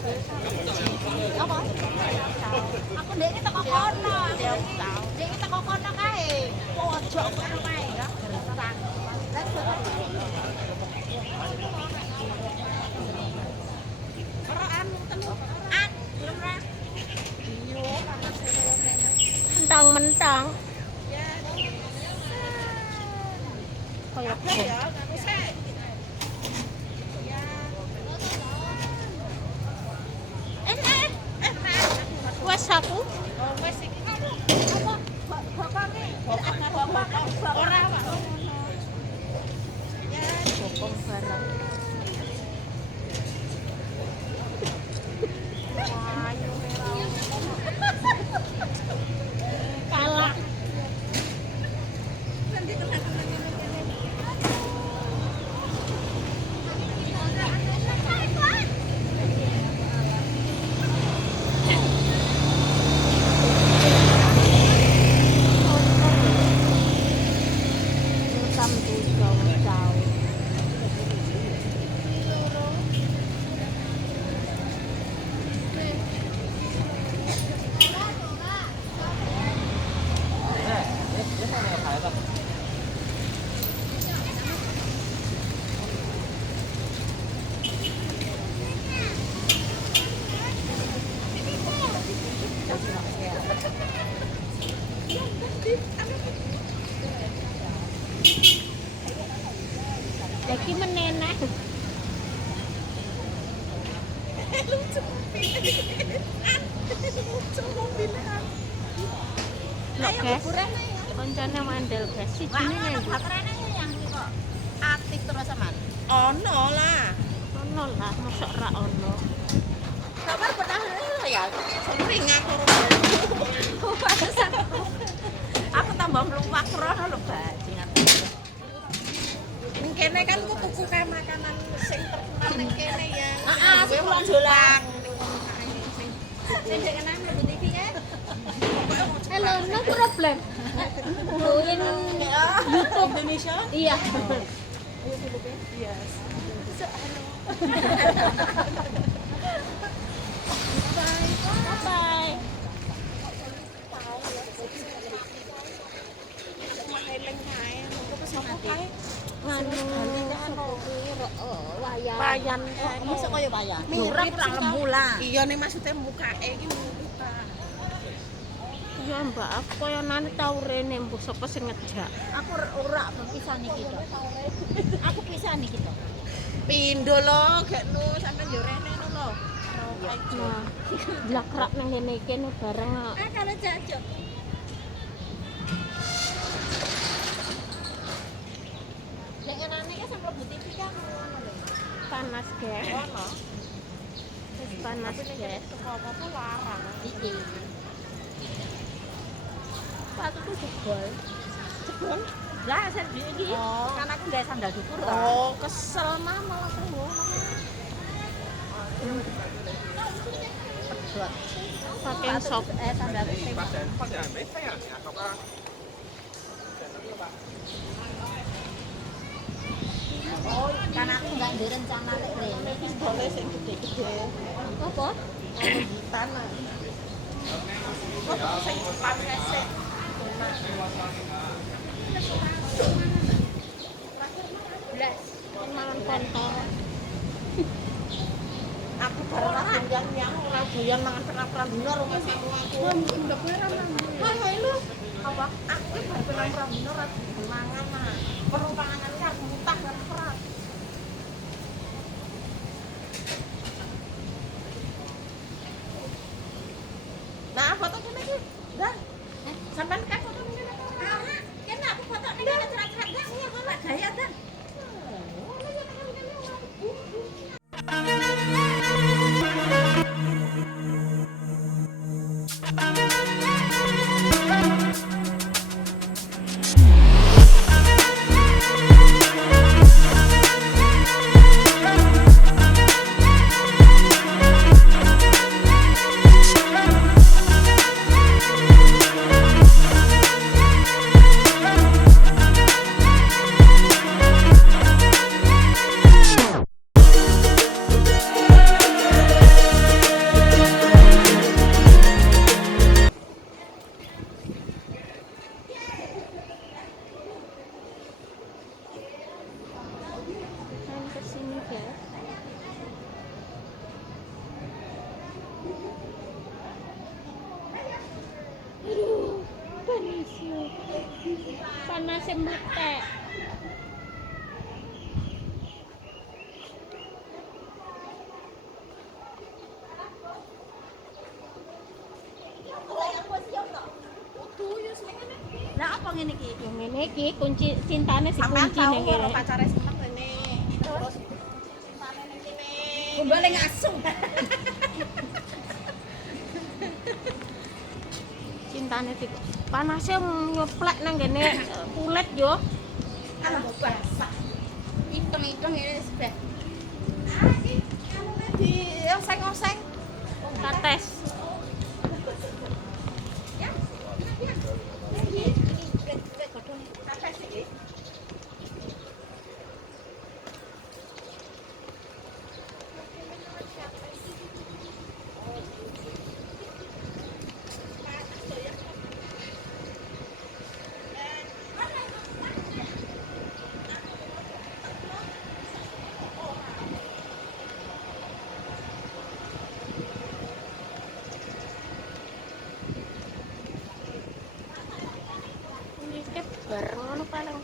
Apa? Aku ndek iki teko kono. Ndek iki teko kono kae. Pojok kono kae ya. Gersang. Mentang-mentang. Kayak ya, wes aku. Oh, wes iki. Apa? Bapakne. Ora, Pak. Ya, bokong barang. Kalah. Lagi meneneh. Lucu mobilan. Ayo kuburane ya. Koncone mandel guys. Sijine nek baterane yang kok aktif terus sampean. Ono lah. Ono lah, mosok ra ono. Kabar pernah ya? Sering aku aku tambah mluwak rono lho, bajingan. Ning kene kan ku tuku kae makanan sing terkenal ning kene ya. Heeh, sepuluh dolang. Sing ndek kene Bu TV ya. Hello, no problem. In YouTube Indonesia? Iya. Yes. Bye. Wayan. Mosok kaya wayan. Murah kurang rembulan. Iya nih maksudnya mukake iki buka. Iya Mbak, aku kaya nane tau rene mbok sapa sing ngejak. Aku ora pisah niki to. Aku pisah niki to. Pindho lho, gek nu sampe yo rene nu lho. Blakrak nang ngene iki nu bareng. Kalau jajak. Jenenane iki sampe Bu TV kan ngono lho. Panas gek. Ono. Wis panas gek. Apa-apa larang. Iki. Sepatuku jebol. Jebol? Lah, saya iki. Kan aku nggae sandal dukur to. Oh, kesel malah ngono. Pedot. Pakai sok sandal dukur. Oh, kan aku enggak direncana lek rene iki boleh sing gede-gede. Apa? Tanah. Oh, sing cepat resik. Blas, malam kontol. Aku bareng yang ora doyan mangan perang-perang dino rumah aku. Ndak kowe ra mangan. Ha lho. Apa? Aku bar perang-perang dino ora mangan mah. Perlu panganan iki aku mutah karo perang. Nah, foto kene iki. Dah. Sampeyan kan foto kene. Kene aku foto ning kene cerak-cerak gas ya kok gaya dan. guys. Aduh, panasnya. Panasnya meletek. Lah apa ngene iki? Yang ini ki kunci cintane si kunci ning karo kene. pacare seneng rene. Terus cintane ning kene. Gombale ngasung. Cintane si panasnya nyoplek nang kene kulit yo. Ala basah. Iteng-iteng ini sebeh. Iki anune di oseng-oseng. Kates. Ini bareng ngono paling.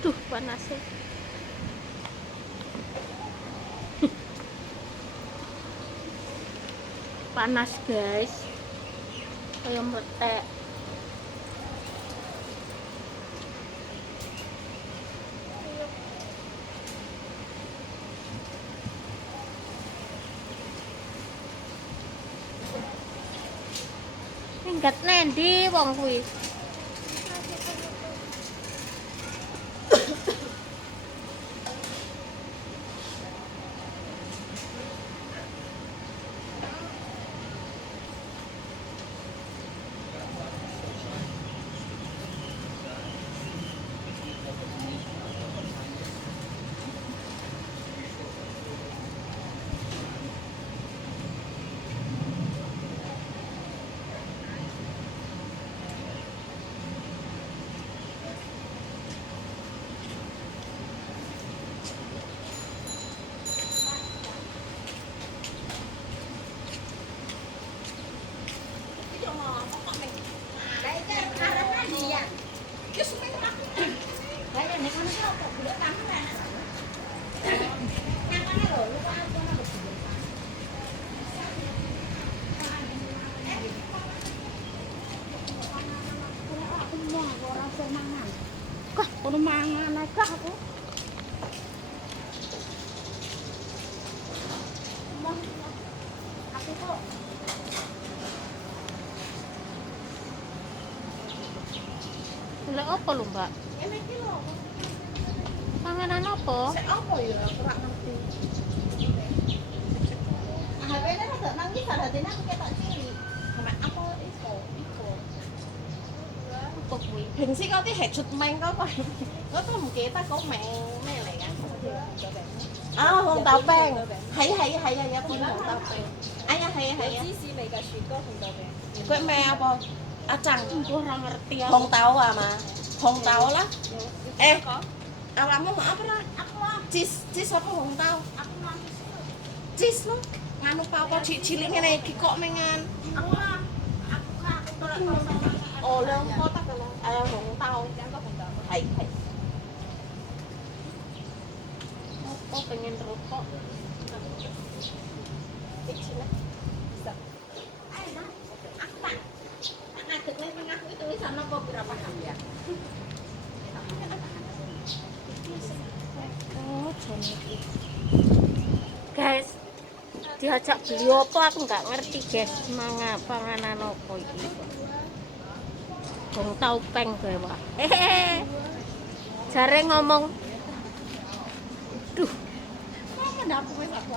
Duh, panasnya. Panas guys, kayak meletek. Minggat nendi wong kuwi. Kah, kono mangan aja aku. Aku kok Lha apa lho, Mbak? ngene iki lho. Panganan apa? Sik apa ya aku ora ngerti. HP-ne rada nangis sadene aku ketok cilik. Sampai apa iso? Apa kuwi? Hình kau tí hệt sụt mang có phải có một kia ta có mẹ mẹ này紅豆餅係有款紅豆餅哎呀係啊芝士味嘅雪糕紅豆餅佢咩啊噃阿曾 Kurang ngerti aku.紅豆啊嘛紅豆啦awakmu mau apa lah cheese apa紅豆cheese lo nganu apa cilik ngene iki kok mengan oh lang kotak紅豆係Oh, pengen rokok. Oh, Johnny. Guys, diajak beli apa aku nggak ngerti guys. Panganan apa iki? Gong tau peng gue wah. Hehehe. Jare ngomong duh, kenapa wis aku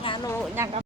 nganu nyangka